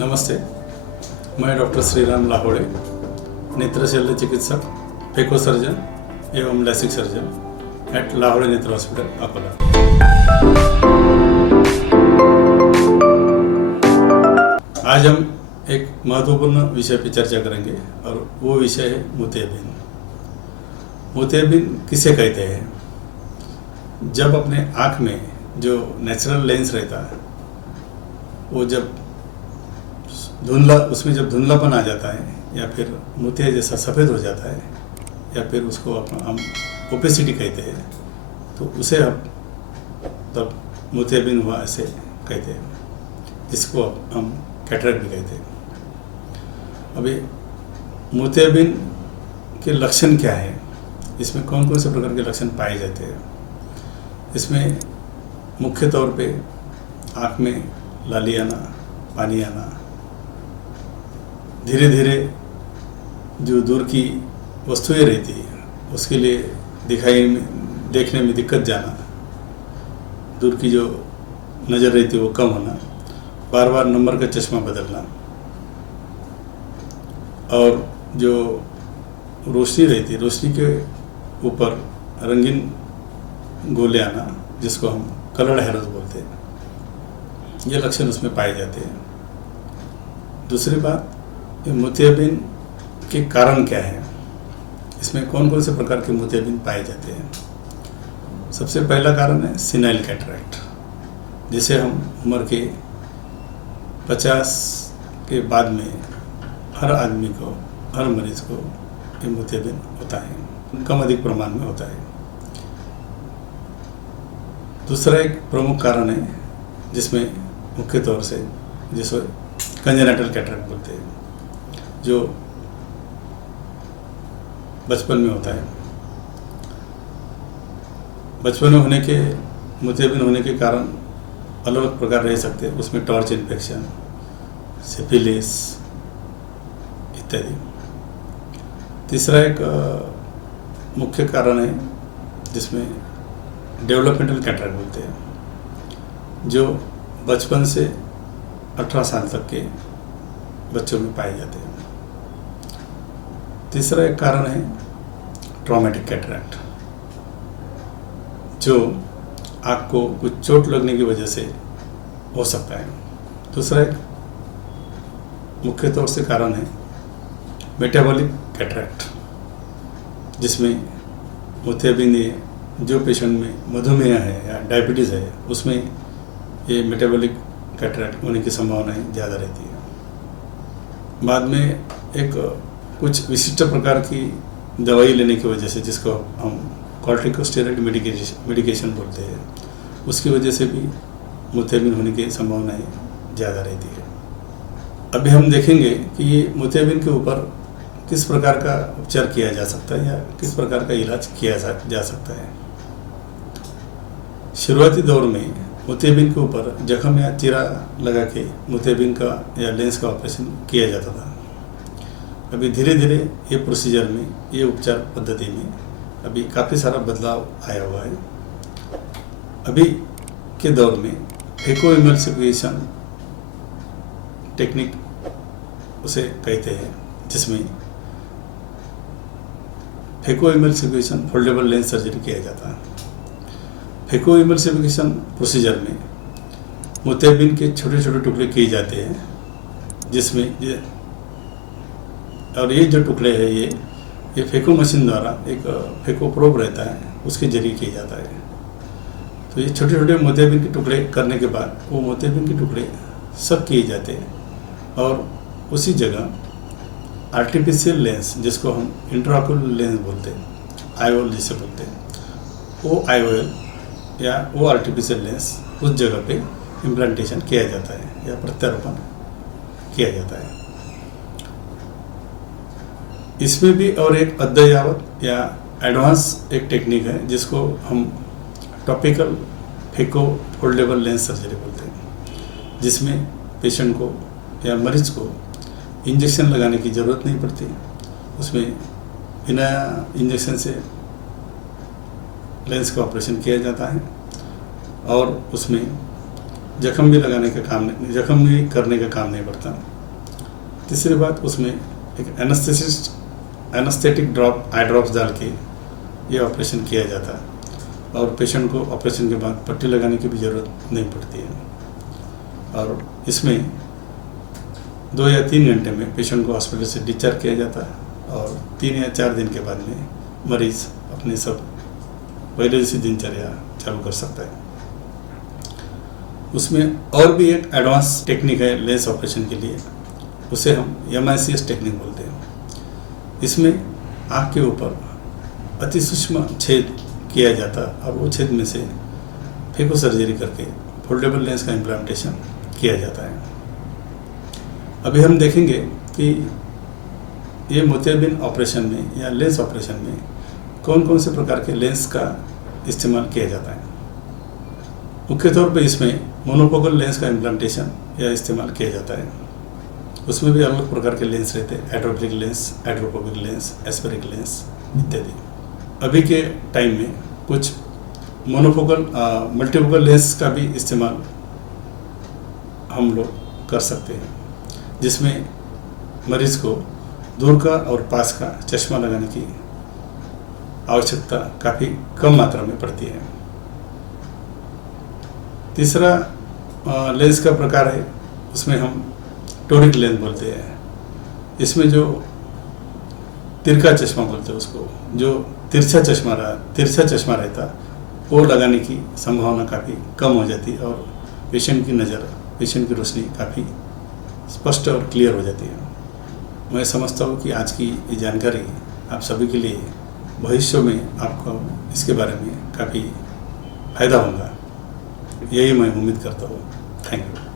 नमस्ते, मैं डॉक्टर श्रीराम लाहोड़े, नेत्र शल्य चिकित्सक, फेको सर्जन एवं लैसिक सर्जन एट लाहोड़े नेत्र हॉस्पिटल अकोला। आज हम एक महत्वपूर्ण विषय पर चर्चा करेंगे और वो विषय है मोतियाबिंद। मोतियाबिंद किसे कहते हैं? जब अपने आँख में जो नेचुरल लेंस रहता है वो जब उसमें जब धुंधलापन आ जाता है या फिर मोतिया जैसा सफ़ेद हो जाता है या फिर उसको हम ओपेसिटी कहते हैं, तो उसे हम तब मोतियाबिंद हुआ ऐसे कहते हैं, जिसको हम कैटरेक्ट भी कहते हैं। अभी मोतियाबिंद के लक्षण क्या है, इसमें कौन कौन से प्रकार के लक्षण पाए जाते हैं? इसमें मुख्य तौर पे आँख में लाली आना, पानी आना, धीरे धीरे जो दूर की वस्तुएं रहती है उसके लिए देखने में दिक्कत जाना, दूर की जो नज़र रहती है वो कम होना, बार बार नंबर का चश्मा बदलना, और जो रोशनी रहती है रोशनी के ऊपर रंगीन गोले आना, जिसको हम कलर्ड हेयर्स बोलते हैं, ये लक्षण उसमें पाए जाते हैं। दूसरी बात, ये मोतियाबिंद के कारण क्या है, इसमें कौन कौन से प्रकार के मोतियाबिंद पाए जाते हैं? सबसे पहला कारण है सिनाइल कैटरेक्ट, जिसे हम उम्र के 50 के बाद में हर आदमी को, हर मरीज को ये मोतियाबिंद होता है, कम अधिक प्रमाण में होता है। दूसरा एक प्रमुख कारण है जिसमें मुख्य तौर से जिसको कंजेनिटल कैटरेक्ट बोलते हैं, जो बचपन में होता है। बचपन में होने के मोतियाबिंद होने के कारण अलग अलग प्रकार रह सकते हैं, उसमें टॉर्च इन्फेक्शन, सिफिलिस इत्यादि। तीसरा एक मुख्य कारण है जिसमें डेवलपमेंटल कैटरेक्ट बोलते हैं, जो बचपन से 18 साल तक के बच्चों में पाए जाते हैं। तीसरा एक कारण है ट्रॉमेटिक कैटरेक्ट, जो आँख को कुछ चोट लगने की वजह से हो सकता है। दूसरा एक मुख्य तौर से कारण है मेटाबॉलिक कैटरेक्ट, जिसमें मोतियाबिंद जो पेशेंट में मधुमेह है या डायबिटीज़ है उसमें ये मेटाबॉलिक कैटरेक्ट होने की संभावनाएं ज़्यादा रहती है। बाद में एक कुछ विशिष्ट प्रकार की दवाई लेने की वजह से, जिसको हम कॉर्टिकोस्टेरॉइड मेडिकेशन बोलते हैं, उसकी वजह से भी मोतियाबिंद होने की संभावनाएं ज़्यादा रहती है। अभी हम देखेंगे कि ये मोतियाबिंद के ऊपर किस प्रकार का उपचार किया जा सकता है या किस प्रकार का इलाज किया जा सकता है। शुरुआती दौर में मोतियाबिंद के ऊपर जख्म या चीरा लगा के मोतियाबिंद का या लेंस का ऑपरेशन किया जाता था। अभी धीरे धीरे ये प्रोसीजर में, ये उपचार पद्धति में अभी काफ़ी सारा बदलाव आया हुआ है। अभी के दौर में फेको इमल्सिफिकेशन टेक्निक उसे कहते हैं, जिसमें phaco emulsification foldable lens surgery किया जाता है। फेको इमल्सिफिकेशन प्रोसीजर में मोतियाबिंद के छोटे छोटे टुकड़े किए जाते हैं, जिसमें और ये जो टुकड़े हैं ये फेको मशीन द्वारा, एक फेको प्रोब रहता है, उसके जरिए किया जाता है। तो ये छोटे छोटे मोतियाबिंद के टुकड़े करने के बाद वो मोतियाबिंद के टुकड़े सब किए जाते हैं, और उसी जगह आर्टिफिशियल लेंस, जिसको हम इंट्राओक्यूलर लेंस बोलते हैं, आईओएल जिसे बोलते हैं, वो आईओएल या वो आर्टिफिशियल लेंस उस जगह पे इम्प्लांटेशन किया जाता है या प्रत्यारोपण किया जाता है। इसमें भी और एक अद्ययावत या एडवांस एक टेक्निक है, जिसको हम topical phaco foldable lens surgery बोलते हैं, जिसमें पेशेंट को या मरीज को इंजेक्शन लगाने की ज़रूरत नहीं पड़ती। उसमें बिना इंजेक्शन से लेंस का ऑपरेशन किया जाता है, और उसमें जख्म भी लगाने का काम नहीं, जख्म भी करने का काम नहीं पड़ता। तीसरी बात, उसमें एक एनेस्थेटिक ड्रॉप, आई ड्रॉप्स डाल के ये ऑपरेशन किया जाता है और पेशेंट को ऑपरेशन के बाद पट्टी लगाने की भी ज़रूरत नहीं पड़ती है। और इसमें 2 या 3 घंटे में पेशेंट को हॉस्पिटल से डिस्चार्ज किया जाता है और 3 या 4 दिन के बाद में मरीज़ अपनी सब पहले जैसी दिनचर्या चालू कर सकता है। उसमें और भी एक एडवांस टेक्निक है लेंस ऑपरेशन के लिए, उसे हम MICS टेक्निक बोलते हैं। इसमें आँख के ऊपर अति सूक्ष्म छेद किया जाता और वो छेद में से फेको सर्जरी करके फोल्डेबल लेंस का इम्प्लांटेशन किया जाता है। अभी हम देखेंगे कि ये मोतियाबिंद ऑपरेशन में या लेंस ऑपरेशन में कौन कौन से प्रकार के लेंस का इस्तेमाल किया जाता है। मुख्य तौर पे इसमें मोनोफोकल लेंस का इम्प्लांटेशन या इस्तेमाल किया जाता है। उसमें भी अलग प्रकार के लेंस रहते हैं, hydrophilic lens, hydrophobic lens, aspheric lens इत्यादि। अभी के टाइम में कुछ मोनोफोकल मल्टीफोकल लेंस का भी इस्तेमाल हम लोग कर सकते हैं, जिसमें मरीज़ को दूर का और पास का चश्मा लगाने की आवश्यकता काफ़ी कम मात्रा में पड़ती है। तीसरा लेंस का प्रकार है, उसमें हम टोरिक लेंस बोलते हैं। इसमें जो तिरका चश्मा बोलते हैं उसको, जो तिरछा चश्मा रहता वो लगाने की संभावना काफ़ी कम हो जाती है और पेशेंट की रोशनी काफ़ी स्पष्ट और क्लियर हो जाती है। मैं समझता हूँ कि आज की ये जानकारी आप सभी के लिए भविष्य में आपको इसके बारे में काफ़ी फायदा होगा, यही मैं उम्मीद करता हूँ। Thank you.